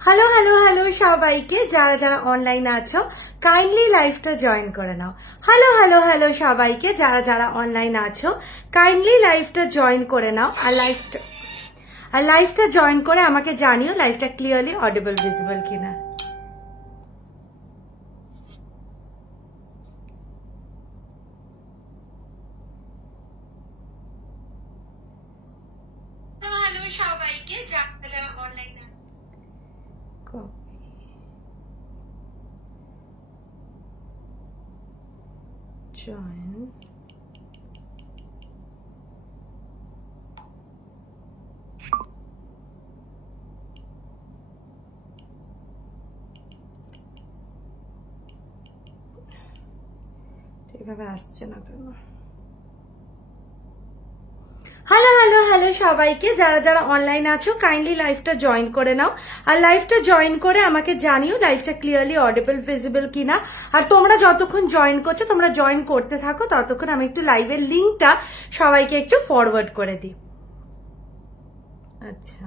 Hello hello hello সবাইকে যারা যারা অনলাইনে আছো কাইন্ডলি লাইভটা জয়েন করে নাও। হ্যালো হ্যালো হ্যালো সবাইকে যারা যারা অনলাইনে আছো কাইন্ডলি লাইভটা জয়েন করে নাও। আর লাইভটা জয়েন করে আমাকে জানিও লাইভটা ক্লিয়ারলি অডিবল ভিজিবল কিনা। হ্যালো সবাইকে যারা যারা অনলাইনে join এভাবে আসছে না কেন? হ্যালো হ্যালো হ্যালো সবাইকে যারা যারা অনলাইন আছো কাইন্ডলি লাইভটা জয়েন করে নাও। আর লাইভটা জয়েন করে আমাকে জানিও লাইভটা ক্লিয়ারলি অডিবল ভিজিবল কিনা। আর তোমরা যতক্ষণ জয়েন করছো তোমরা জয়েন করতে থাকো, ততক্ষণ আমি একটু লাইভের লিঙ্কটা সবাইকে একটু ফরওয়ার্ড করে দিই। আচ্ছা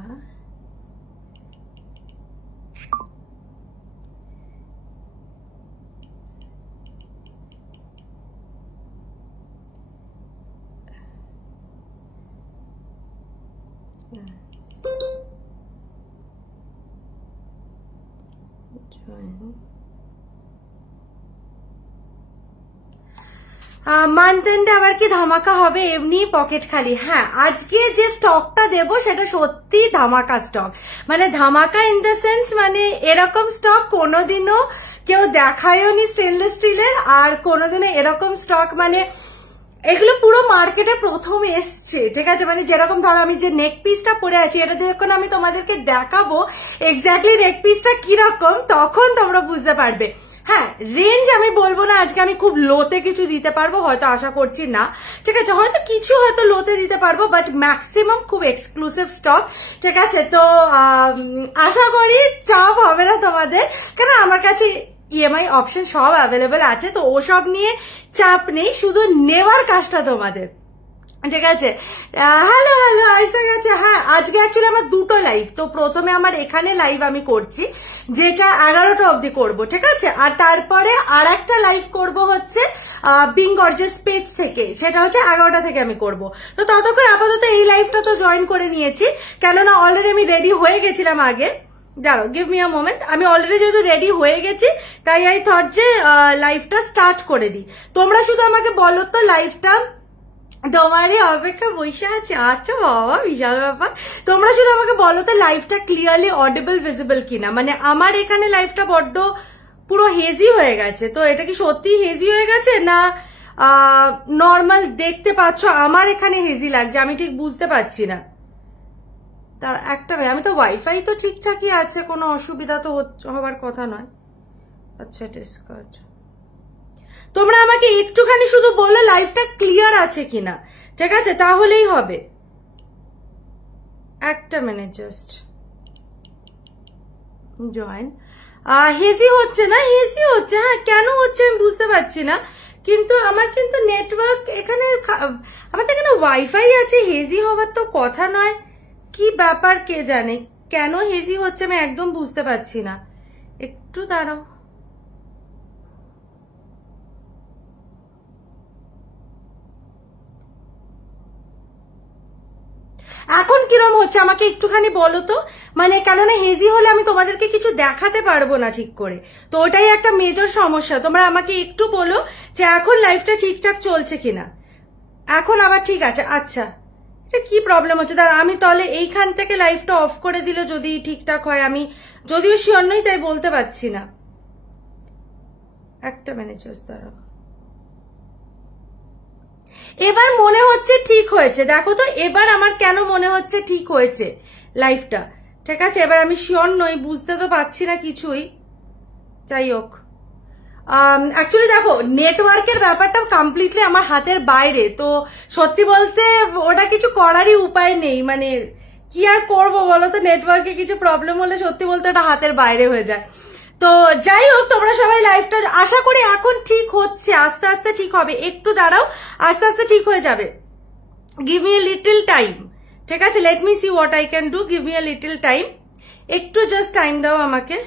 মান্থ এন্ডে আবার কি ধামাকা হবে? এমনি পকেট খালি। হ্যাঁ, আজকে যে স্টকটা দেবো সেটা সত্যি ধামাকা স্টক, মানে ধামাকা ইন দ্য সেন্স মানে এরকম স্টক কোনোদিনও কেউ দেখায়নি স্টেনলেস স্টিলের, আর কোনোদিনও এরকম স্টক মানে এগুলো পুরো মার্কেটে প্রথম এসছে, ঠিক আছে? মানে যেরকম ধরো আমি যে নেক পিসটা পরে আছি এটা যখন আমি তোমাদেরকে দেখাবো এক্স্যাক্টলি নেক পিসটা কিরকম তখন তোমরা বুঝতে পারবে। হ্যাঁ, রেঞ্জ আমি বলবো না আজকে আমি খুব লোতে কিছু দিতে পারবো, হয়তো আশা করছি না, ঠিক আছে? হয়তো কিছু হয়তো লোতে দিতে পারবো, বাট ম্যাক্সিমাম খুব এক্সক্লুসিভ স্টক, ঠিক আছে? তো আশা করি চাপ হবে না তোমাদের, কেন আমার কাছে ইএমআই অপশন সব অ্যাভেলেবেল আছে, তো ওসব নিয়ে চাপ নেই, শুধু নেওয়ার কাজটা তোমাদের, ঠিক আছে? হ্যালো হ্যালো আইসা গেছে। হ্যাঁ, আজকে অ্যাকচুয়ালি আমার দুটো লাইভ, তো প্রথমে আমার এখানে লাইভ আমি করছি যেটা 11টা অবধি করবো, ঠিক আছে? আর তারপরে আর একটা লাইভ করবো হচ্ছে বিং গর্জিয়াস পেজ থেকে, সেটা হচ্ছে 11টা থেকে আমি করব। তো ততক্ষণ আপাতত এই লাইভটা তো জয়েন করে নিয়েছি, কেননা অলরেডি আমি রেডি হয়ে গেছিলাম আগে। দাঁড়াও, গিভ মি আ মোমেন্ট। আমি অলরেডি যেহেতু রেডি হয়ে গেছি তাই আই থট যে লাইভটা স্টার্ট করে দিই। তোমরা শুধু আমাকে বলো তো লাইভটা তোমারই অপেক্ষা বসে আছে। আচ্ছা বাবা, বিশাল ব্যাপার। তোমরা শুধু আমাকে বলো তো লাইভটা ক্লিয়ারলি অডিবল ভিজিবল কিনা। মানে আমার এখানে লাইভটা বড্ড পুরো হেজি হয়ে গেছে, তো এটা কি সত্যি হেজি হয়ে গেছে না নর্মাল দেখতে পাচ্ছ আমার এখানে হেজি লাগছে? আমি ঠিক বুঝতে পারছি না। তার একটা আমি তো ওয়াইফাই তো ঠিকঠাকই আছে, কোনো অসুবিধা তো হবার কথা নয়। আচ্ছা ডিসকার্ড। তোমরা আমাকে একটুখানি শুধু বলো লাইভটা ক্লিয়ার আছে কিনা, ঠিক আছে? তাহলেই হবে। একটা মিনিট জাস্ট জয়েন। হেজি হচ্ছে না? হেজি হচ্ছে, হ্যাঁ কেন হচ্ছে আমি বুঝতে পারছি না, কিন্তু আমার কিন্তু নেটওয়ার্ক এখানে, আমাদের এখানে ওয়াইফাই আছে, হেজি হওয়ার তো কথা নয়। কি ব্যাপার কে জানে কেন হেজি হচ্ছে আমি একদম বুঝতে পারছি না। একটু দাঁড়াও। এখন কিরম হচ্ছে আমাকে একটুখানি বলো তো, মানে কেননা হেজি হলে আমি তোমাদেরকে কিছু দেখাতে পারবো না ঠিক করে, তো ওটাই একটা মেজর সমস্যা। তোমরা আমাকে একটু বলো যে এখন লাইফটা ঠিকঠাক চলছে কিনা। এখন আবার ঠিক আছে। আচ্ছা, এটা কি প্রবলেম হচ্ছে? দাঁড়া আমি তাহলে এইখান থেকে লাইভটা অফ করে দিলে যদি ঠিকঠাক হয়, আমি যদিও শিওর নই তাই বলতে পারছি না। একটা মিনিট দাঁড়াও। এবার মনে হচ্ছে ঠিক হয়েছে, দেখো তো এবার আমার কেন মনে হচ্ছে ঠিক হয়েছে লাইভটা, ঠিক আছে? এবার আমি শিওর নই, বুঝতে তো পারছি না কিছুই। যাই হোক, অ্যাকচুয়ালি দেখো নেটওয়ার্কের ব্যাপারটা কমপ্লিটলি আমার হাতের বাইরে, তো সত্যি বলতে ওটা কিছু করারই উপায় নেই। মানে কি আর করবো বলো তো, নেটওয়ার্কে কিছু প্রবলেম হলে সত্যি বলতে ওটা হাতের বাইরে হয়ে যায়। তো যাই হোক, তোমরা সবাই লাইভটা আশা করি এখন ঠিক হচ্ছে, আস্তে আস্তে ঠিক হবে। একটু দাঁড়াও, আস্তে আস্তে ঠিক হয়ে যাবে। Give me a little time, ঠিক আছে? Let me see what I can do. Give me a little time. একটু জাস্ট টাইম দাও আমাকে।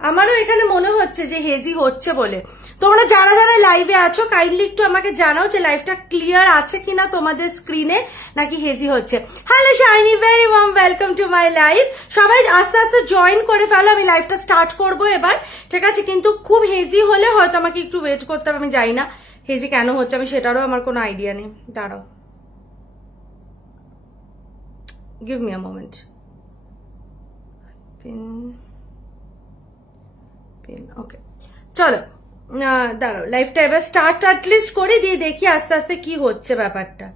আমারও এখানে মনে হচ্ছে যে হেজি হচ্ছে বলে। তোমরা যারা যারা লাইভে আছো কাইন্ডলি একটু আমাকে জানাও যে লাইভটা ক্লিয়ার আছে কিনা তোমাদের স্ক্রিনে, নাকি হেজি হচ্ছে। Hello shiny, very warm welcome to my live. সবাই আস্তে আস্তে জয়েন করে ফেলো, আমি লাইভটা স্টার্ট করবো এবার, ঠিক আছে? কিন্তু খুব হেজি হলে হয়তো আমাকে একটু ওয়েট করতে হবে, আমি জানি না হেজি কেন হচ্ছে, আমি সেটারও আমার কোনো আইডিয়া নেই। দাঁড়াও, গিভ মি আ মোমেন্ট। ওকে চলো দাঁড়াও, লাইভটা এবার স্টার্ট অ্যাটলিস্ট করে দিয়ে দেখি আস্তে আস্তে কি হচ্ছে ব্যাপারটা।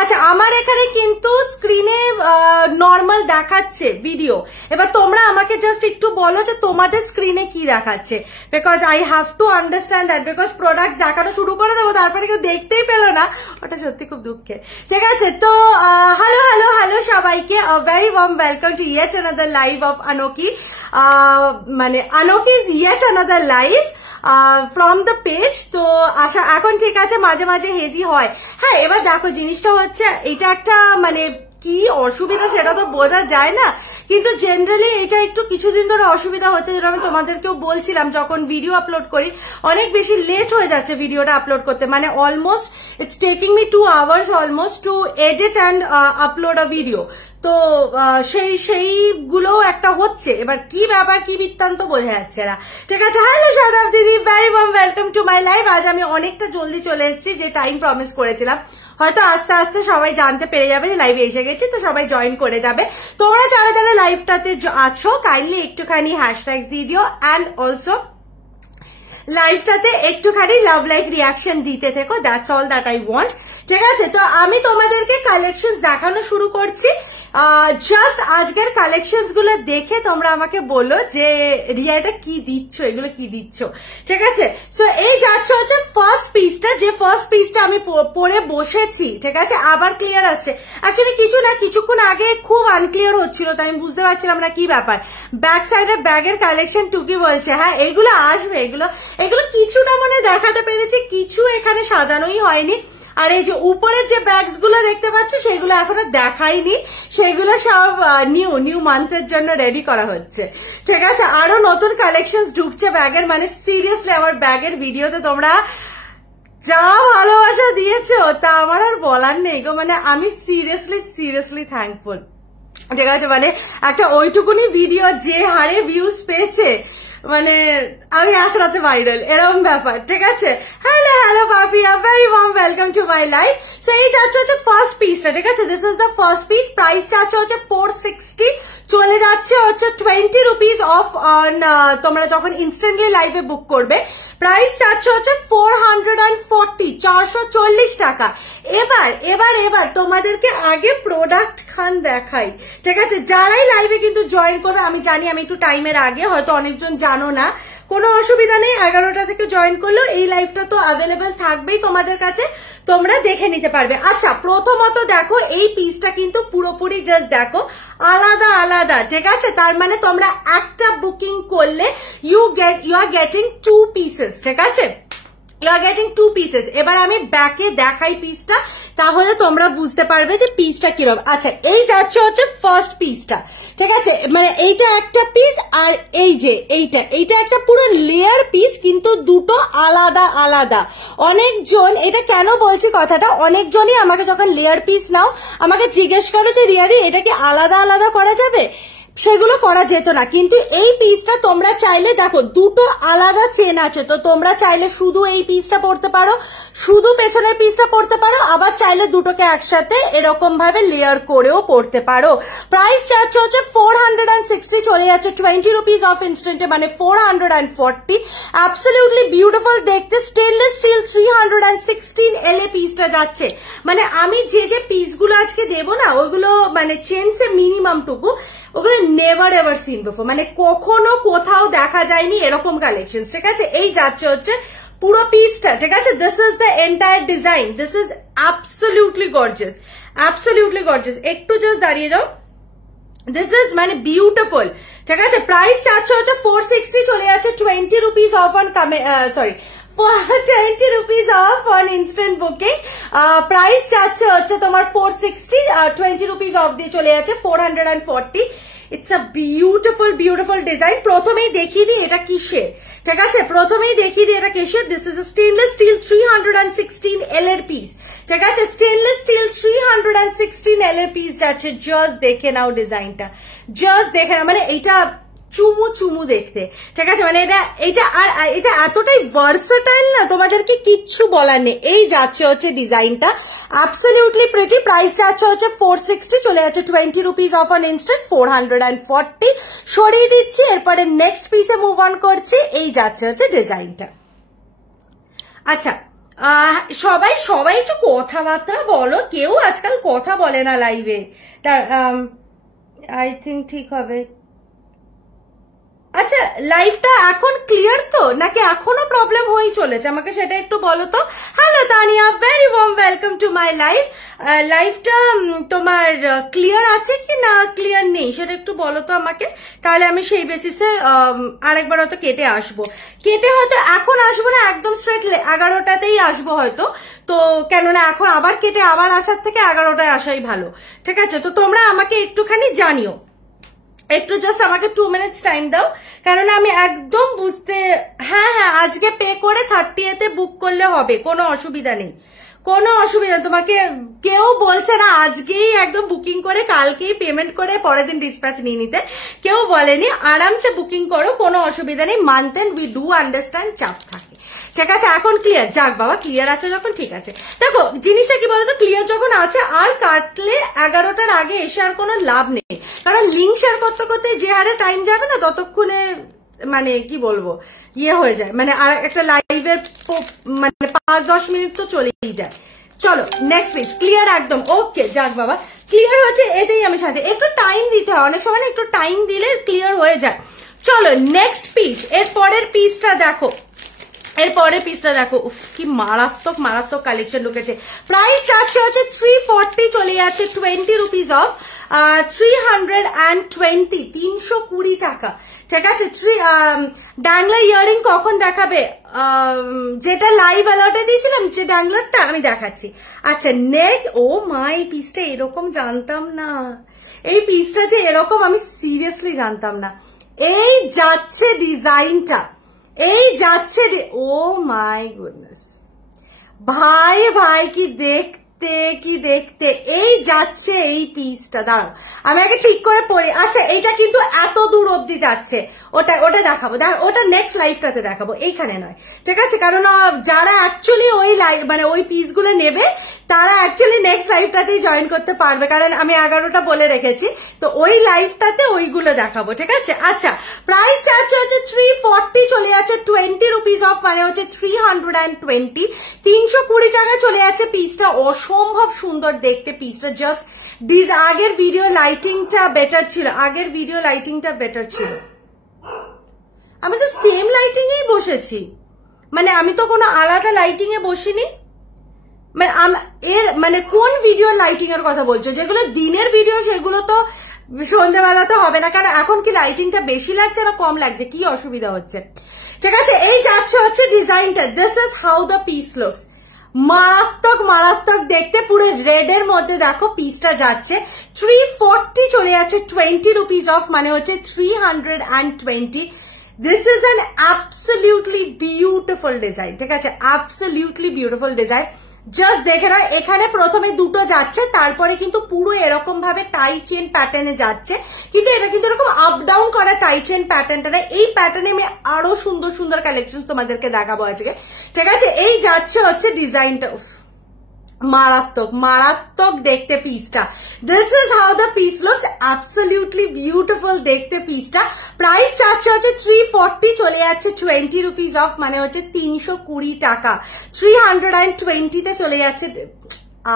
আচ্ছা, আমার এখানে কিন্তু স্ক্রিনে নর্মাল দেখাচ্ছে ভিডিও। এবার তোমরা আমাকে জাস্ট একটু বলো যে তোমাদের স্ক্রিনে কি দেখাচ্ছে, because I have to understand that, because products দেখানো শুরু করে দেবো তারপরে কেউ দেখতেই পেলো না, ওটা সত্যি খুব দুঃখের। ঠিক আছে, তো হ্যালো হ্যালো হ্যালো সবাইকে, very warm welcome to yet another live of Anoki. মানে Anoki is yet another live from the page. তো আশা এখন ঠিক আছে, মাঝে মাঝে হেজি হয়। হ্যাঁ, এবার দেখো জিনিসটা হচ্ছে, এটা একটা মানে কি অসুবিধা সেটা তো বোঝা যায় না, কিন্তু জেনারেলি এটা একটু কিছুদিন ধরে অসুবিধা হচ্ছে, যেটা আমি তোমাদেরকেও বলছিলাম যখন ভিডিও আপলোড করি, অনেক বেশি লেট হয়ে যাচ্ছে ভিডিওটা আপলোড করতে। মানে almost it's taking me 2 hours almost two edit and upload a video. তো সেইগুলো একটা হচ্ছে, এবার কি ব্যাপার কি বৃত্তান্ত বোঝা যাচ্ছে না। ঠিক আছে, হ্যালো সাদাব দিদি, very warm welcome to my live. আজ আমি অনেকটা জলদি চলে এসেছি, যে টাইম প্রমিস করেছিলাম। হয়তো আস্তে আস্তে সবাই জানতে পেরে যাবে যে লাইভে এসে গেছি, তো সবাই জয়েন করে যাবে। তোমরা যারা যারা লাইভটাতে আছো কাইন্ডলি একটুখানি হ্যাশট্যাগস দিয়ে দিও, অ্যান্ড অলসো লাইভটাতে একটুখানি লাভ লাইক রিয়াকশন দিতে থেকো, that's all that I want. ঠিক আছে, তো আমি তোমাদেরকে কালেকশন দেখানো শুরু করছি। জাস্ট আজকের কালেকশনস গুলো দেখে তোমরা আমাকে বলো যে রিয়া এটা কি দিচ্ছ, এগুলো কি দিচ্ছ। ঠিক আছে, সো এই যাচ্ছে হচ্ছে ফার্স্ট পিসটা, যে ফার্স্ট পিসটা আমি পরে বসেছি। ঠিক আছে, আবার ক্লিয়ার আসছে। অ্যাকচুয়ালি কিছু না, কিছুক্ষণ আগে খুব আনক্লিয়ার হচ্ছিল, তাই আমি বুঝতে পারছিলাম না কি ব্যাপার। ব্যাক সাইডের ব্যাগের কালেকশন টুকি বলছে হ্যাঁ এগুলো আসবে, এগুলো কিছুটা মানে দেখাতে পেরেছি, কিছু এখানে সাজানোই হয়নি। আর এই যে উপরের যে ব্যাগস গুলো দেখতে পাচ্ছ সেগুলো এখনো দেখাইনি, সেগুলো সব নিউ মান্থের জন্য রেডি করা হচ্ছে। ঠিক আছে, আরো নতুন কালেকশন ঢুকছে ব্যাগের। মানে সিরিয়াসলি আমার ব্যাগের ভিডিওতে তোমরা যা ভালোবাসা দিয়েছো তা আমার আর বলার নেই গো। মানে আমি সিরিয়াসলি থ্যাঙ্কফুল। ঠিক আছে, মানে একটা ওইটুকুনি ভিডিও যে হারে ভিউজ পেয়েছে, মানে আমি এক রাতে ভাইরাল, এরকম ব্যাপার। ঠিক আছে, hello hello Papiya, very warm welcome to my live. So এই যাচ্ছে হচ্ছে ফার্স্ট পিসটা। ঠিক আছে, this is the first piece. Price যাচ্ছে হচ্ছে 460, চলে যাচ্ছে হচ্ছে 20 রুপিস অফ অন তোমরা যখন ইনস্ট্যান্টলি লাইভে বুক করবে। প্রাইস যাচ্ছে হচ্ছে 440, 440 টাকা। এবার তোমাদেরকে আগে প্রোডাক্ট খান দেখাই। ঠিক আছে, যারাই লাইভে কিন্তু জয়েন করবে, আমি জানি আমি একটু টাইমের আগে, হয়তো অনেকজন জানো না, কোনো অসুবিধা নেই, 11টা থেকে জয়েন করলেও এই লাইভটা তো অ্যাভেলেবেল থাকবেই তোমাদের কাছে, তোমরা দেখে নিতে পারবে। আচ্ছা, প্রথমত দেখো এই পিসটা কিন্তু পুরোপুরি জাস্ট দেখো আলাদা। ঠিক আছে, তার মানে তোমরা একটা বুকিং করলে ইউ আর গেটিং 2 পিসেস। ঠিক আছে, ইউ আর গেটিং 2 পিসেস। এবার আমি ব্যাকে দেখাই পিসটা, তাহলে তোমরা বুঝতে পারবে যে পিসটা কিরকম। আচ্ছা, এই যাচ্ছে হচ্ছে ফার্স্ট পিসটা। ঠিক আছে, মানে এইটা একটা পিস, আর এই যে এইটা একটা পুরো লেয়ার পিস, কিন্তু দুটো আলাদা। অনেকজন, এটা কেন বলছি কথাটা, অনেকজনই আমাকে যখন লেয়ার পিস নাও আমাকে জিজ্ঞেস করো যে রিয়াদি এটা কি আলাদা করা যাবে, সেগুলো করা যেত না। কিন্তু এই পিসটা তোমরা চাইলে, দেখো দুটো আলাদা চেন আছে, তো তোমরা চাইলে শুধু এই পিসটা পরতে পারো, শুধু পেছনের পিসটা পরতে পারো, আবার চাইলে দুটোকে একসাথে এরকম ভাবে লেয়ার করেও পরতে পারো। প্রাইস যাচ্ছে হচ্ছে 460, চলে যাচ্ছে 20 রুপিস অফ ইনস্ট্যান্টে, মানে 440। অ্যাবসলিউটলি বিউটিফুল দেখতে, স্টেনলেস স্টিল 316 LA পিসটা যাচ্ছে। মানে আমি যে পিসগুলো আজকে দেবো না, ওইগুলো মানে চেনসে মিনিমাম টুকু, ওগুলো নেভার এভার সিন বিফোর, মানে কখনো কোথাও দেখা যায়নি এরকম কালেকশন। ঠিক আছে, এই যাচ্ছে হচ্ছে পুরো পিসটা। ঠিক আছে, this is the entire design, this is absolutely gorgeous. একটু জাস্ট দাঁড়িয়ে যাও, দিস ইজ মানে বিউটিফুল। ঠিক আছে, প্রাইস যাচ্ছে হচ্ছে 460, চলে যাচ্ছে 20 rupees of on 20 rupees off on instant booking. Price যাচ্ছে হচ্ছে তোমার 460, 20 rupees off দিয়ে চলে যাচ্ছে 440. It's a beautiful beautiful design. প্রথমেই দেখিয়ে দিই এটা কিসের, ঠিক আছে? প্রথমেই দেখিয়ে দিই এটা কিসের। This is a stainless steel 316 L এর পিস, ঠিক আছে? stainless steel 316 L এর পিস যাচ্ছে। জাস্ট দেখে নাও ডিজাইনটা, জাস্ট দেখে নাও, মানে এটা চুমু চুমু দেখতে, ঠিক আছে? মানে এটা এতটাই ভার্সেটাইল না, তোমাদেরকে কিচ্ছু বলার নেই। এই যাচ্ছে হচ্ছে ডিজাইনটা, অ্যাবসলিউটলি প্রিটি। প্রাইস যাচ্ছে হচ্ছে 460, চলে যাচ্ছে 20 rupees অফ অন ইনস্ট্যান্ট 440। সরিয়ে দিচ্ছি, এরপরে নেক্সট পিসে মুভ অন করছি। এই যাচ্ছে হচ্ছে ডিজাইনটা। আচ্ছা, সবাই একটু কথাবার্তা বলো, কেউ আজকাল কথা বলে না লাইভে। আই থিঙ্ক ঠিক হবে। আচ্ছা, লাইভটা এখন ক্লিয়ার তো, নাকি এখনো প্রবলেম হয়ে চলেছে? আমাকে সেটা একটু বলো তো। Hello Tania, very warm welcome to my live. লাইভটা তোমার ক্লিয়ার আছে কি না ক্লিয়ার নেই সেটা একটু বলো তো আমাকে, তাহলে আমি সেই বেসিসে আরেকবার হয়তো কেটে আসবো। কেটে হয়তো এখন আসবো না, একদম স্ট্রেট 11টাতেই আসবো হয়তো। তো কেননা এখন আবার কেটে আবার আসার থেকে 11টায় আসাই ভালো, ঠিক আছে? তো তোমরা আমাকে একটুখানি জানিও, একটু জাস্ট আমাকে 2 minutes টাইম দাও, কারণ আমি একদম বুঝতে। হ্যাঁ, আজকে পে করে 30তে বুক করলে হবে, কোনো অসুবিধা নেই, কোনো অসুবিধা। তোমাকে কেউ বলছে না আজকেই একদম বুকিং করে কালকেই পেমেন্ট করে পরের দিন ডিসপ্যাচ নিয়ে নিতে, কেউ বলেনি। আরামসে বুকিং করো, কোনো অসুবিধা নেই। Month and we do understand, চাপ থাকে, ঠিক আছে? এখন ক্লিয়ার? যাক বাবা, ক্লিয়ার আছে যখন, ঠিক আছে। দেখো জিনিসটা কি বলতো, ক্লিয়ার যখন আছে আর কাটলে 11টার আগে এসে আর কোনো লাভ নেই, কারণ লিঙ্ক শেয়ার করতে করতে যে হারে টাইম যাবে না, ততক্ষণে মানে কি বলবো ইয়ে হয়ে যায়, মানে আর একটা লাইভের মানে 5-10 মিনিট তো চলেই যায়। চলো নেক্সট পিস। ক্লিয়ার একদম? ওকে, যাক বাবা, ক্লিয়ার হচ্ছে, এটাই আমি সাথে। একটু টাইম দিতে হয়, অনেক সময় একটু টাইম দিলে ক্লিয়ার হয়ে যায়। চলো নেক্সট পিস, এর পরের পিসটা দেখো, এরপরে পিসটা দেখো। কি মারাত্মক মারাত্মক কালেকশন ঢুকেছে। প্রাইস চার্জ হচ্ছে 340, চলে যাচ্ছে 20 rupees অফ 320, 320 টাকা, ঠিক আছে? ড্যাংলার ইয়ারিং কখন দেখাবে? যেটা লাইভ অ্যালার্টে দিয়েছিলাম যে ড্যাংলারটা আমি দেখাচ্ছি। আচ্ছা, ও মাই, পিসটা এরকম জানতাম না, এই পিসটা যে এরকম আমি সিরিয়াসলি জানতাম না। এই যাচ্ছে ডিজাইনটা, এই যাচ্ছে, ও মাই গুডনেস ভাই ভাই, কি দেখতে, এই যাচ্ছে এই পিসটা। দাঁড়াও আমি আগে ঠিক করে পড়ি। আচ্ছা, এটা কিন্তু এত দূর অব্দি যাচ্ছে, ওটা দেখাবো, ওটা নেক্সট লাইভটাতে দেখাবো, এইখানে নয়, ঠিক আছে? কারণ যারা অ্যাকচুয়ালি ওই লাইভ মানে ওই পিসগুলো নেবে তারা অ্যাকচুয়ালি নেক্সট লাইভটাতেই জয়েন করতে পারবে, কারণ আমি 11টা বলে রেখেছি, তো ওই লাইভটাতে ওইগুলো দেখাবো, ঠিক আছে? আচ্ছা, প্রাইস চার্জ হচ্ছে 340, চলে যাচ্ছে 20 rupees অফ, মানে হচ্ছে 320, 320 টাকা চলে যাচ্ছে পিসটা। অসম্ভব সুন্দর দেখতে পিসটা, জাস্ট আগের ভিডিও লাইটিংটা বেটার ছিল, আমি তো সেম লাইটিং এই বসেছি, মানে আমি তো কোনো আলাদা লাইটিং এ বসিনি। মানে কোন ভিডিও লাইটিং এর কথা বলছো? যেগুলো দিনের ভিডিও সেগুলো তো সন্ধ্যাবেলা তো হবে না, কারণ এখন কি লাইটিংটা বেশি লাগছে না কম লাগছে, কি অসুবিধা হচ্ছে, ঠিক আছে? এই যাচ্ছে হচ্ছে ডিজাইনটা। This is how the piece looks. মারাত্মক মারাত্মক দেখতে, পুরো রেড এর মধ্যে দেখো পিসটা যাচ্ছে 340, চলে যাচ্ছে 20 rupees অফ, মানে হচ্ছে 320। This is an absolutely beautiful design, ঠিক আছে? Absolutely beautiful design. জাস্ট দেখে না, এখানে প্রথমে দুটো যাচ্ছে, তারপরে কিন্তু পুরো এরকম ভাবে টাই চেন প্যাটার্নে যাচ্ছে, কিন্তু এটা কিন্তু এরকম আপ ডাউন করা টাই চেন প্যাটার্নটা না। এই প্যাটার্নে আমি আরো সুন্দর সুন্দর কালেকশন তোমাদেরকে দেখাবো আজকে, ঠিক আছে? এই যাচ্ছে হচ্ছে ডিজাইনটা, মারাত্মক মারাত্মক দেখতে পিসটা। This is how the piece looks, absolutely beautiful দেখতে পিসটা। প্রাইস চার্জ হচ্ছে 340, চলে যাচ্ছে 20 rupees অফ, মানে হচ্ছে 320 টাকা। 320 তে চলে যাচ্ছে,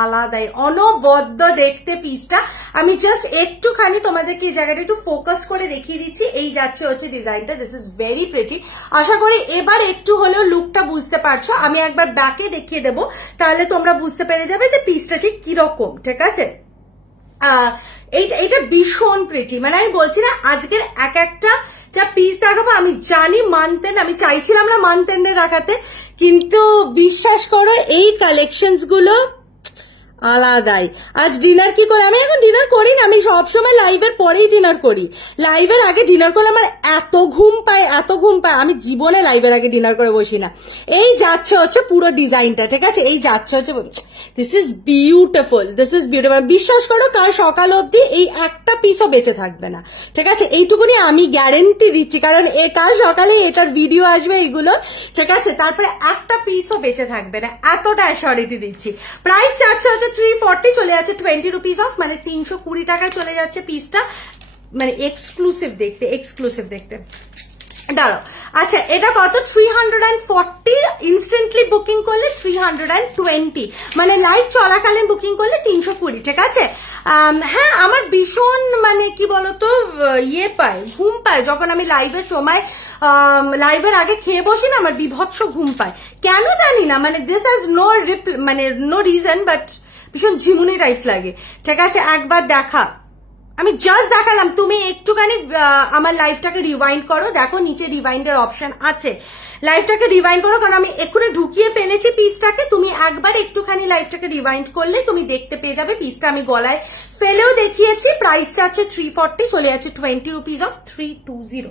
আলাদাই অনবদ্য দেখতে পিসটা। আমি জাস্ট একটুখানি তোমাদেরকে এই জায়গাটা একটু ফোকাস করে দেখিয়ে দিচ্ছি। এই যাচ্ছে হচ্ছে ডিজাইনটা, দিস ইজ ভেরি প্রিটি। আশা করি এবার একটু হলেও লুকটা বুঝতে পারছো। আমি একবার ব্যাকে দেখিয়ে দেবো, তাহলে তোমরা বুঝতে পেরে যাবে যে পিসটা ঠিক কিরকম, ঠিক আছে? এইটা ভীষণ প্রিটি, মানে আমি বলছি না আজকের এক একটা যা পিস দেখাবো, আমি জানি মান্থ এন্ড, আমি চাইছিলাম না মান্থ এন্ডে দেখাতে, কিন্তু বিশ্বাস করো এই কালেকশনস গুলো আলাদাই। আজ ডিনার কি করে, আমি এখন ডিনার করি না, আমি সবসময় লাইভের পরেই ডিনার করি। লাইভের আগে ডিনার করলে আমার এত ঘুম পায়, আমি জীবনে লাইভের আগে ডিনার করে বসি না। এই যাচ্ছে হচ্ছে পুরো ডিজাইনটা, ঠিক আছে, এই যাচ্ছে হচ্ছে, দিস ইজ বিউটিফুল, বিশ্বাস করো কাল সকাল অবধি এই একটা পিসও বেঁচে থাকবে না, ঠিক আছে, এইটুকুনি আমি গ্যারেন্টি দিচ্ছি, কারণ কাল সকালে এটার ভিডিও আসবে এইগুলো, ঠিক আছে, তারপরে একটা পিসও বেঁচে থাকবে না, এতটা অ্যাসিওরিটি দিচ্ছি। প্রাইস যাচ্ছে হচ্ছে 340, চলে যাচ্ছে 20 রুপিস অফ, মানে 320 টাকায় চলে যাচ্ছে পিসটা, মানে এক্সক্লুসিভ দেখতে দাঁড়াও। আচ্ছা এটা কত, 340, ইনস্ট্যান্টলি বুকিং করলে 320, মানে লাইভ চলাকালীন বুকিং করলে 320, ঠিক আছে। হ্যাঁ আমার ভীষণ মানে কি বলতো ঘুম পায় যখন আমি লাইভের সময়, লাইভের আগে খেয়ে বসি না, আমার বিভৎস ঘুম পায়, কেন জানি না, মানে this has no reason, but ভীষণ ঝিমুনি টাইপস লাগে, ঠিক আছে। একবার দেখা, আমি জাস্ট দেখালাম, তুমি একটুখানি আমার লাইভটাকে রিওয়াইন্ড করো, দেখো নিচে রিওয়াইন্ডের অপশন আছে, লাইভটাকে রিওয়াইন্ড করো, কারণ আমি এক্ষুনি ঢুকিয়ে ফেলেছি পিসটাকে, তুমি একবার একটুখানি লাইভটাকে রিওয়াইন্ড করলে তুমি দেখতে পেয়ে যাবে পিসটা আমি গলায় ফেলেও দেখিয়েছি। প্রাইসটা আছে 340, চলে যাচ্ছে 20 রুপিস অফ 320,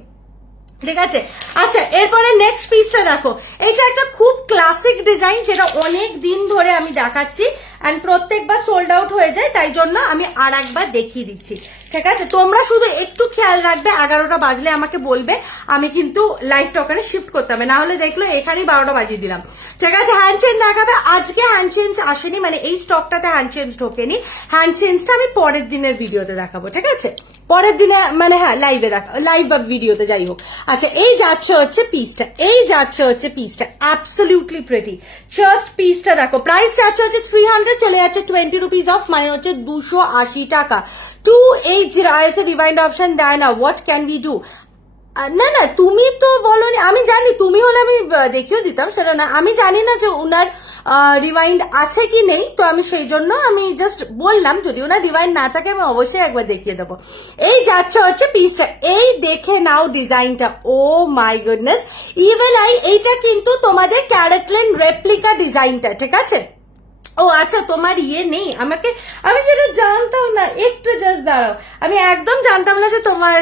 ঠিক আছে। আচ্ছা এরপরে নেক্সট পিসটা দেখো, এটা একটা খুব ক্লাসিক ডিজাইন, যেটা অনেক দিন ধরে আমি দেখাচ্ছি এন্ড প্রত্যেকবার সোল্ড আউট হয়ে যায়, তাই জন্য আমি আর একবার দেখিয়ে দিচ্ছি, ঠিক আছে। তোমরা শুধু একটু খেয়াল রাখবে, 11টা বাজলে আমাকে বলবে, আমি কিন্তু লাইভটা ওখানে শিফট করতে হবে, না হলে দেখলো এখানেই 12টা বাজিয়ে দিলাম, ঠিক আছে। হ্যান্ড চেঞ্জ দেখাবে, আজকে হ্যান্ড চেঞ্জ আসেনি, মানে এই স্টকটাতে হ্যান্ড চেঞ্জ ঢোকেনি, হ্যান্ড চেঞ্জটা আমি পরের দিনের ভিডিওতে দেখাবো, ঠিক আছে, পরের দিনে, মানে হ্যাঁ লাইভে লাইভ বা ভিডিওতে যাই হোক। আচ্ছা এই যাচ্ছে হচ্ছে পিসটা, অ্যাবসলিউটলি প্রিটি, জাস্ট পিসটা দেখো, প্রাইস যাচ্ছে হচ্ছে 300, চলে যাচ্ছে 20 রুপিস অফ, মানে হচ্ছে 280 টাকা। 280 আইএসএ রিভাইন্ড অপশন দেয় না, হোয়াট ক্যান উই ডু? না না তুমি তো বলোনি, আমি জানি, তুমি হলে আমি দেখিয়েও দিতাম, সেটা না, আমি জানি না যে উনার রিভাইন্ড আছে কি নেই, তো আমি সেই জন্য আমি জাস্ট বললাম, যদি ওনার রিভাইন্ড না থাকে আমি অবশ্যই একবার দেখিয়ে দেবো। এই যাচ্ছে হচ্ছে পিসটা, এই দেখে নাও ডিজাইনটা, ও মাই গুডনেস, ইভেন এইটা কিন্তু তোমাদের ক্যারেটলেন রেপ্লিকা ডিজাইনটা, ঠিক আছে। ও আচ্ছা তোমার নেই, আমি যেটা জানতাম না, একটু জাস্ট দাঁড়াও, আমি একদম জানতাম না যে তোমার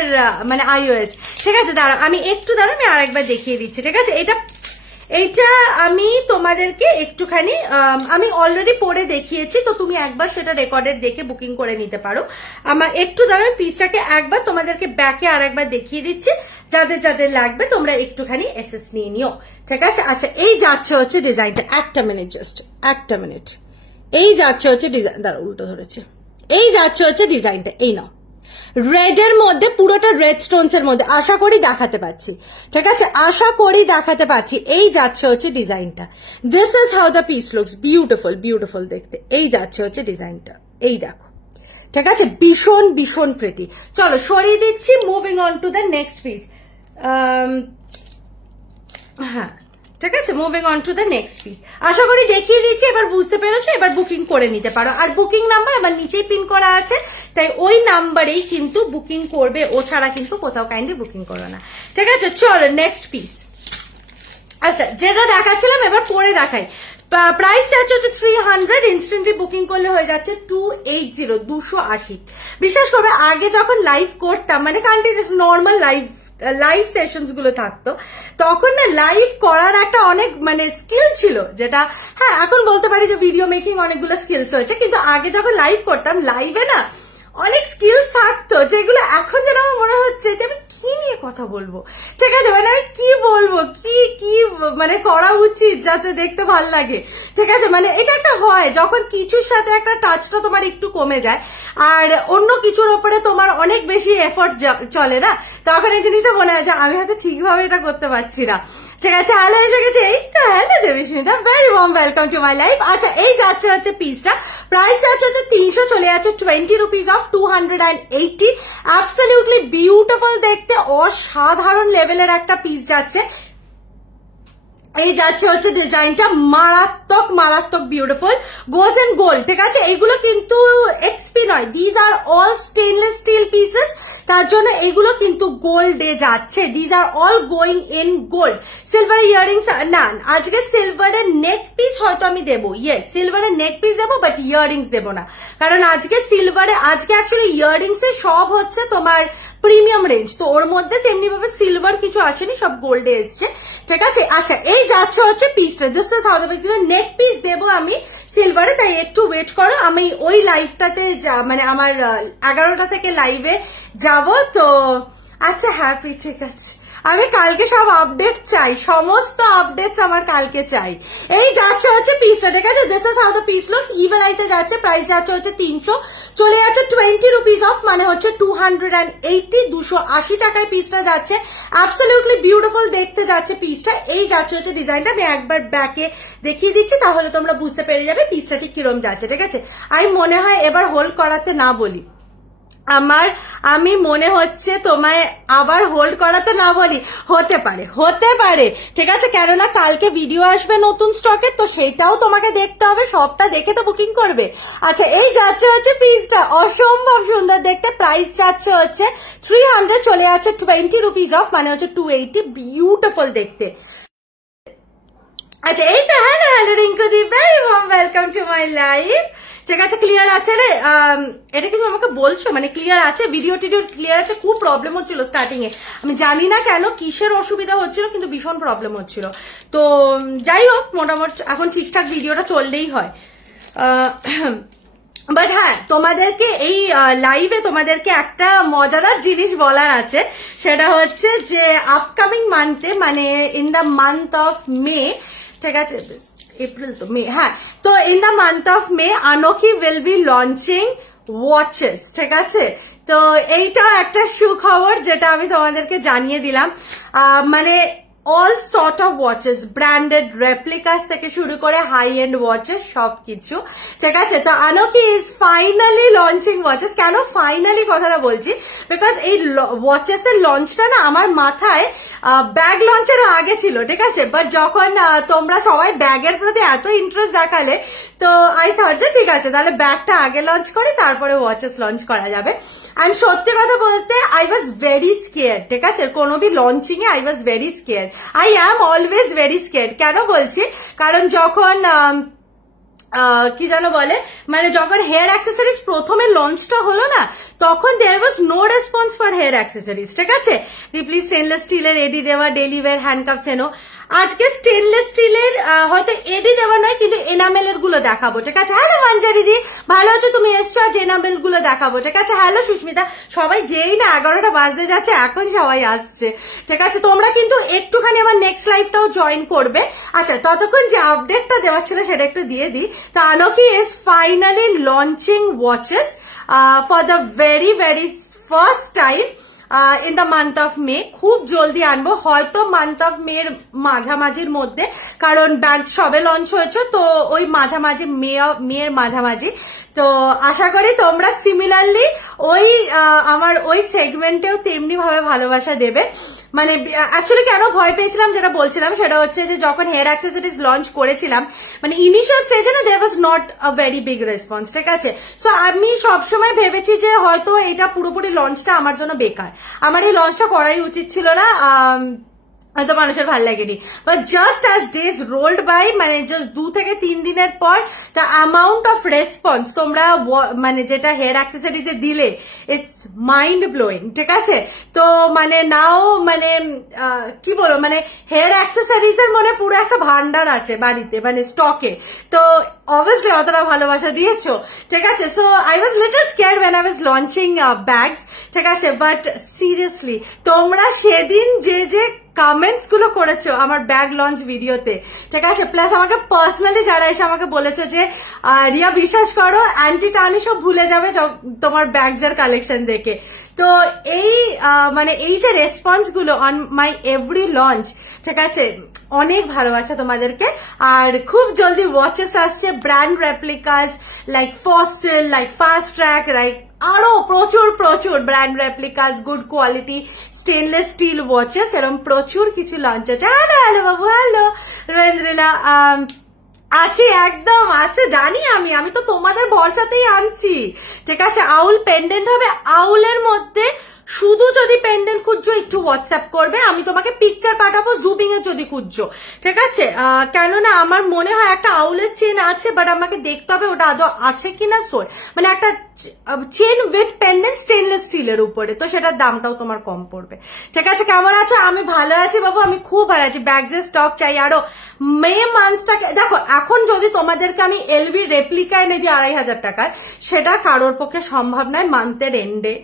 মানে iOS, ঠিক আছে, দাঁড়াও আমি একটু দাঁড়াও, আমি আরেকবার দেখিয়ে দিচ্ছি, ঠিক আছে। এইটা আমি তোমাদেরকে একটুখানি, আমি অলরেডি পরে দেখিয়েছি, তো তুমি একবার সেটা রেকর্ডেড দেখে বুকিং করে নিতে পারো। আমার একটু দাঁড়াও, পিসটাকে একবার তোমাদেরকে ব্যাকে আর একবার দেখিয়ে দিচ্ছি, যাদের যাদের লাগবে তোমরা একটুখানি এসএস নিয়ে নিও, ঠিক আছে। আচ্ছা এই যাচ্ছে হচ্ছে ডিজাইনটা, একটা মিনিট, এই যাচ্ছে হচ্ছে ডিজাইন, দাঁড়া উল্টো ধরেছে, এই যাচ্ছে হচ্ছে ডিজাইনটা, এই নাও, রেড এর মধ্যে, পুরোটা রেড স্টোনস এর মধ্যে, আশা করি দেখাতে পাচ্ছি, ঠিক আছে, এই যাচ্ছে হচ্ছে ডিজাইনটা, this is how the piece looks, beautiful দেখতে, এই যাচ্ছে হচ্ছে ডিজাইনটা, এই দেখো, ঠিক আছে, ভীষণ প্রিটি। চলো সরিয়ে দিচ্ছি, moving on to the next piece, হ্যাঁ ঠিক আছে, moving on to the next piece, আশা করি দেখিয়ে দিচ্ছি, এবার বুঝতে পেরেছো, এবার বুকিং করে নিতে পারো, আর বুকিং নাম্বার আমার নিচেই পিন করা আছে, তাই ওই নাম্বারেই কিন্তু বুকিং করবে, ও ছাড়া কিন্তু কোথাও কাইন্ডলি বুকিং করো না, ঠিক আছে। চলো নেক্সট পিস, আচ্ছা যেটা দেখাচ্ছিলাম এবার পরে দেখাই, প্রাইস যাচ্ছে হচ্ছে 300, ইনস্ট্যান্টলি বুকিং করলে হয়ে যাচ্ছে 280। বিশ্বাস করবে আগে যখন লাইভ করতাম, মানে কন্টিনিউয়াস নর্মাল লাইভ সেশনস গুলো থাকতো, তখন না লাইভ করার একটা অনেক মানে স্কিল ছিল, যেটা হ্যাঁ এখন বলতে পারি যে ভিডিও মেকিং অনেকগুলো স্কিলস হয়েছে, কিন্তু আগে যখন লাইভ করতাম, লাইভে না অনেক স্কিলস থাকতো, যেগুলো এখন যেন আমার মনে হচ্ছে যে আমি কি নিয়ে কথা বলবো, ঠিক আছে, মানে আমি কি বলবো, কি মানে করা উচিত যাতে দেখতে ভালো লাগে, ঠিক আছে। মানে এটা একটা হয় যখন কিছুর সাথে একটা টাচটা তোমার একটু কমে যায়, আর অন্য কিছুর ওপরে তোমার অনেক বেশি এফোর্ট চলে না, তখন এই জিনিসটা মনে হয় যে আমি হয়তো ঠিকভাবে এটা করতে পারছি না, ঠিক আছে। হ্যালো এসে গেছে, এই তো hello Debasmita, very warm welcome to my life. আচ্ছা এই যাচ্ছে হচ্ছে পিসটা, প্রাইস যাচ্ছে হচ্ছে 300, চলে যাচ্ছে 20 রুপিস অফ 280, অ্যাবসলিউটলি বিউটিফুল দেখতে, অসাধারণ লেভেলের একটা পিস যাচ্ছে, এই যাচ্ছে হচ্ছে ডিজাইনটা, মারাত্মক বিউটিফুল, গোজ এন্ড গোল্ড, ঠিক আছে। এইগুলো কিন্তু এক্সপি নয়, these are all stainless steel pieces, তার জন্য এইগুলো কিন্তু গোল্ডে যাচ্ছে, these are all going in gold. সিলভারের ইয়াররিংস না, আজকে সিলভারের নেক পিস হয়তো আমি দেবো, ইয়েস সিলভারের নেক পিস দেবো, বাট ইয়াররিংস দেবো না, কারণ আজকে সিলভারে আজকে অ্যাকচুয়ালি ইয়াররিংস এর সব হচ্ছে তোমার প্রিমিয়াম রেঞ্জ, তো ওর মধ্যে তেমনি ভাবে সিলভার কিছু আসেনি, সব গোল্ডে এসছে, ঠিক আছে। আচ্ছা এই যাচ্ছে হচ্ছে পিসটা, this is how the neck piece দেবো আমি সিলভারে, তাই একটু ওয়েট করো, আমি ওই লাইভটাতে মানে আমার 11টা থেকে লাইভে যাব তো। আচ্ছা হ্যাপি, ঠিক আছে, আমি কালকে সব আপডেট চাই, সমস্ত আপডেটস আমার কালকে চাই। এই যাচ্ছে হচ্ছে পিসটা, ঠিক আছে, this is how the piece looks. Evil আইতে যাচ্ছে, প্রাইস যাচ্ছে হচ্ছে 300, চলে যাচ্ছে 20 রুপিস অফ, মানে হচ্ছে 280, 280 টাকায় পিসটা যাচ্ছে। অ্যাবসলিউটলি বিউটিফুল দেখতে যাচ্ছে পিসটা। এই যাচ্ছে হচ্ছে ডিজাইনটা, আমি একবার ব্যাকে দেখিয়ে দিচ্ছি, তাহলে তোমরা বুঝতে পেরে যাবে পিসটা ঠিক কিরম যাচ্ছে, ঠিক আছে। আমি মনে হয় এবার হোল্ড করাতে না বলি, আমি মনে হচ্ছে তোমায় আবার হোল্ড করাতে না বলি, হতে পারে, ঠিক আছে, কেননা কালকে ভিডিও আসবে নতুন স্টকের, তো সেটাও তোমাকে দেখতে হবে, সবটা দেখে তো বুকিং করবে। আচ্ছা এই যাচ্ছে হচ্ছে পিসটা, অসম্ভব সুন্দর দেখতে, প্রাইস যাচ্ছে হচ্ছে 300, চলে যাচ্ছে 20 রুপিস অফ, মানে হচ্ছে 280, বিউটিফুল দেখতে। আচ্ছা এই তো, হ্যাঁ Rinku di, very warm welcome to my live, ঠিক আছে। ক্লিয়ার আছে রে, এটা কিন্তু আমাকে বলছো, মানে ক্লিয়ার আছে, ভিডিও টিডিও ক্লিয়ার আছে? খুব প্রবলেম হচ্ছিল স্টার্টিং এ, আমি জানি না কেন কিসের অসুবিধা হচ্ছিল, কিন্তু ভীষণ প্রবলেম হচ্ছিল, তো যাই হোক মোটামুটি এখন ঠিকঠাক ভিডিওটা চললেই হয়। বাট হ্যাঁ, তোমাদেরকে এই লাইভে তোমাদেরকে একটা মজাদার জিনিস বলার আছে, সেটা হচ্ছে যে আপকামিং মান্থে, মানে in the month of May, ঠিক আছে, এপ্রিল তো মে, হ্যাঁ, তো in the month of May Anoki will be launching watches, ঠিক আছে। তো এইটাও একটা সুখবর যেটা আমি তোমাদেরকে জানিয়ে দিলাম, মানে all sort of watches, branded replicas থেকে শুরু করে হাই এন্ড ওয়াচেস সবকিছু, ঠিক আছে। তো Anoki is finally launching watches. কেন ফাইনালি কথাটা বলছি, বিকজ এই ওয়াচেস এর লঞ্চটা না আমার মাথায় ব্যাগ লঞ্চের আগে ছিল, ঠিক আছে, বাট যখন তোমরা সবাই ব্যাগের প্রতি এত ইন্টারেস্ট দেখালে, তো আই থট যে ঠিক আছে তাহলে ব্যাগটা আগে লঞ্চ করি, তারপরে ওয়াচেস লঞ্চ করা যাবে। এন্ড সত্যি কথা বলতে আই ওয়াজ ভেরি স্কেয়ার্ড, ঠিক আছে, কোনো বি লঞ্চিং এ I was very scared, I am always very scared. কেন বলছি, কারণ যখন কি যেন বলে, মানে যখন হেয়ার অ্যাক্সেসরিজ প্রথমে লঞ্চটা হলো না, তখন there was no response for hair accessories, ঠিক আছে। রিপ্লি স্টেনলেস স্টিলের এডি দেওয়া ডেলি ওয়্যার হ্যান্ডকাফস এনো, আজকে স্টেনলেস স্টিলের হয়তো এডি দেওয়া নয়, কিন্তু এনামেলের গুলো দেখাবো, ঠিক আছে। হ্যালো মঞ্জারি দি, ভালো আছো তুমি, এসছো, আজ এনামেল গুলো দেখাবো, ঠিক আছে। হ্যালো সুস্মিতা, সবাই যেই না 11টা বাজতে যাচ্ছে এখন সবাই আসছে, ঠিক আছে। তোমরা কিন্তু একটুখানি আমার নেক্সট লাইভটাও জয়েন করবে। আচ্ছা ততক্ষণ যে আপডেটটা দেওয়া ছিল সেটা একটু দিয়ে দিই। তো Anoki is finally launching watches for the very first time in the month of May. খুব জলদি আনবো, হয়তো মান্থ অফ মে এর মাঝামাঝির মধ্যে, কারণ ব্যাচ সবে লঞ্চ হয়েছে, তো ওই মাঝামাঝি মেয়ের মাঝামাঝি। তো আশা করি তোমরা সিমিলারলি ওই আমার ওই সেগমেন্টেও তেমনি ভাবে ভালোবাসা দেবে। মানে অ্যাকচুয়ালি কেন ভয় পেয়েছিলাম যেটা বলছিলাম সেটা হচ্ছে যে যখন হেয়ার অ্যাক্সেসরিজ লঞ্চ করেছিলাম, মানে ইনিশিয়াল স্টেজে না there was not a very big response, ঠিক আছে। সো আমি সবসময় ভেবেছি যে হয়তো এটা পুরোপুরি লঞ্চটা আমার জন্য বেকার, আমার এই লঞ্চটা করাই উচিত ছিল না, হয়তো মানুষের ভালো লাগেনি। But just as days rolled by, মানে জাস্ট 2 থেকে 3 দিনের পর দ্য অ্যামাউন্ট অফ রেসপন্স তোমরা মানে যেটা হেয়ার অ্যাক্সেসরিজে দিলে, ইটস মাইন্ড ব্লোয়িং, ঠিক আছে। তো মানে নাও মানে কি বলবো, মানে হেয়ার অ্যাক্সেসরিজ এর মনে পুরো একটা ভান্ডার আছে বাড়িতে, মানে স্টকে। তো obviously অতটা ভালোবাসা দিয়েছো, ঠিক আছে। So I was little scared when I was launching bags, ঠিক আছে। বাট সিরিয়াসলি তোমরা সেদিন যে কমেন্টস গুলো করেছো আমার ব্যাগ লঞ্চ ভিডিওতে, ঠিক আছে, প্লাস আমাকে পার্সোনালি যারা এসে আমাকে বলেছো যে রিয়া বিশ্বাস করো অ্যান্টি টানি সব ভুলে যাবে তোমার ব্যাগস এর কালেকশন দেখে। তো এই মানে এই যে রেসপন্স গুলো অন মাই এভরি লঞ্চ, ঠিক আছে, অনেক ভালোবাসা তোমাদেরকে। আর খুব জলদি ওয়াচেস আসছে, brand replicas like Fossil, like Fastrack, like আরো প্রচুর brand replicas, good quality stainless steel watches, এরকম প্রচুর কিছু লঞ্চ আছে। হ্যালো বাবু, হ্যালো রবীন্দ্রনা, আছে একদম আছে, জানি আমি তো তোমাদের ভরসাতেই আনছি, ঠিক আছে। আউল পেন্ডেন্ট হবে, আউলের মধ্যে শুধু যদি একটু হোয়াটসঅ্যাপ করবে, আমি তোমাকে পিকচার পাঠাবো জুমিং এর যদি খুঁজছো, ঠিক আছে? কেননা আমার মনে হয় একটা আউলের চেন আছে, বাট আমাকে দেখতে হবে ওটা আদৌ আছে কিনা। সোল মানে একটা চেন উইথ পেন্ডেন্ট স্টেনলেস স্টিলের উপরে, তো সেটার দামটাও তোমার কম পড়বে, ঠিক আছে? কেমন আছো? আমি ভালো আছি বাবু, আমি খুব ভালো আছি। ব্যাগস এর স্টক চাই আরো। মে মান্থটাকে দেখো, এখন যদি তোমাদেরকে আমি এলভি রেপ্লিকা এনে দিই 2500 টাকার, সেটা কারোর পক্ষে সম্ভব নয় মান্থের এন্ডে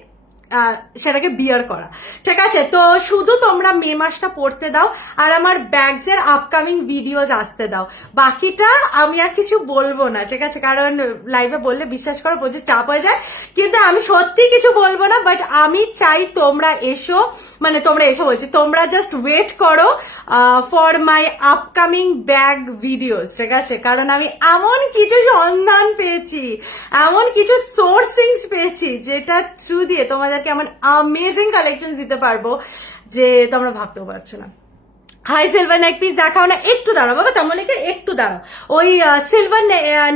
সেটাকে বিয়ার করা, ঠিক আছে? তো শুধু তোমরা মে মাসটা পড়তে দাও আর আমার ব্যাগস এর আপকামিং ভিডিওস আসতে দাও, বাকিটা আমি আর কিছু বলবো না, ঠিক আছে? কারণ লাইভে বললে বিশ্বাস করো প্রচুর চাপ হয়ে যায়, কিন্তু আমি সত্যি কিছু বলবো না। বাট আমি চাই তোমরা এসো, মানে তোমরা এসো বলছি, তোমরা জাস্ট ওয়েট করো for my upcoming bag videos, ঠিক আছে? কারণ আমি এমন কিছু সন্ধান পেয়েছি, এমন কিছু সোর্সিংস পেয়েছি, যেটা থ্রু দিয়ে তোমাদেরকে এমন অ্যামেজিং কালেকশন দিতে পারবো যে তোমরা ভাবতেও পারছো না। হাই সিলভার নেক পিস দেখাও না, একটু দাঁড়াও বাবা, তমলিকে একটু দাঁড়াও। ওই সিলভার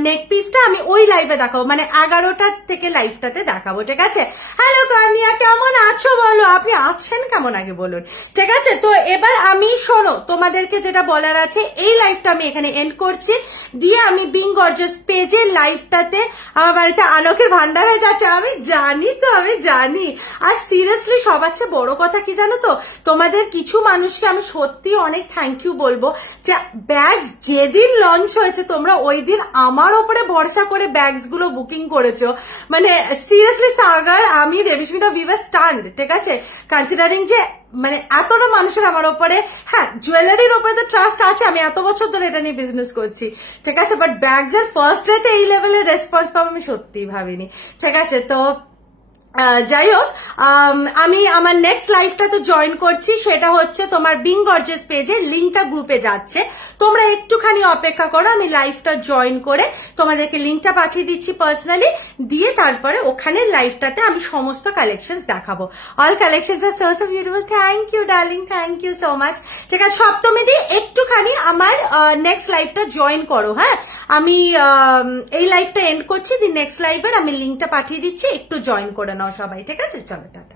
নেক পিসটা আমি ওই লাইভে দেখাবো, মানে 11টা থেকে লাইভটাতে দেখাবো, ঠিক আছে? হ্যালো কার্নিয়া, কেমন আছো বলো? আপনি আছেন কেমন আগে বলুন, ঠিক আছে? তো এবার আমি শোনো, তোমাদেরকে যেটা বলার আছে, এই লাইভটা আমি এখানে এন্ড করছি, দিয়ে আমি বিং গর্জিয়াস পেজের লাইভটাতে আমার বাড়িতে আলোকের ভান্ডার হয়ে যাচ্ছে। আমি জানি তো, আমি জানি। আর সিরিয়াসলি সবার চেয়ে বড় কথা কি জানো তো, তোমাদের কিছু মানুষকে আমি সত্যি অনেক থ্যাংক ইউ বলবো, যে ব্যাগস যেদিন লঞ্চ হয়েছে তোমরা ওই দিন আমার ওপরে ভরসা করে ব্যাগস গুলো বুকিং করেছো। মানে সিরিয়াসলি সাগার, আমি দেবস্মিতা, উই ওয়ার স্টান্ড, ঠিক আছে? কনসিডারিং যে মানে এতটা মানুষের আমার ওপরে, হ্যাঁ জুয়েলারির ওপরে তো ট্রাস্ট আছে, আমি এত বছর ধরে এটা নিয়ে বিজনেস করছি, ঠিক আছে? বাট ব্যাগস এর ফার্স্ট ডেতে এই লেভেলের রেসপন্স পাবো আমি সত্যিই ভাবিনি, ঠিক আছে? তো যাই হোক, আমি আমার নেক্সট লাইভটা তো জয়েন করছি, সেটা হচ্ছে তোমার বিং গর্জিয়াস পেজে, লিঙ্কটা গ্রুপে যাচ্ছে, তোমরা একটুখানি অপেক্ষা করো, আমি লাইভটা জয়েন করে তোমাদেরকে লিঙ্কটা পাঠিয়ে দিচ্ছি পার্সোনালি, দিয়ে তারপরে ওখানে লাইভটাতে আমি সমস্ত কালেকশন দেখাবো। অল কালেকশনস আর so so beautiful. Thank you darling, thank you so much, ঠিক আছে? সপ্তমী দিয়ে একটুখানি আমার নেক্সট লাইভটা জয়েন করো, হ্যাঁ? আমি এই লাইভটা এন্ড করছি, দি নেক্সট লাইভের আমি লিঙ্কটা পাঠিয়ে দিচ্ছি, একটু জয়েন করে নাও সবাই, ঠিক আছে? চলো টাটা।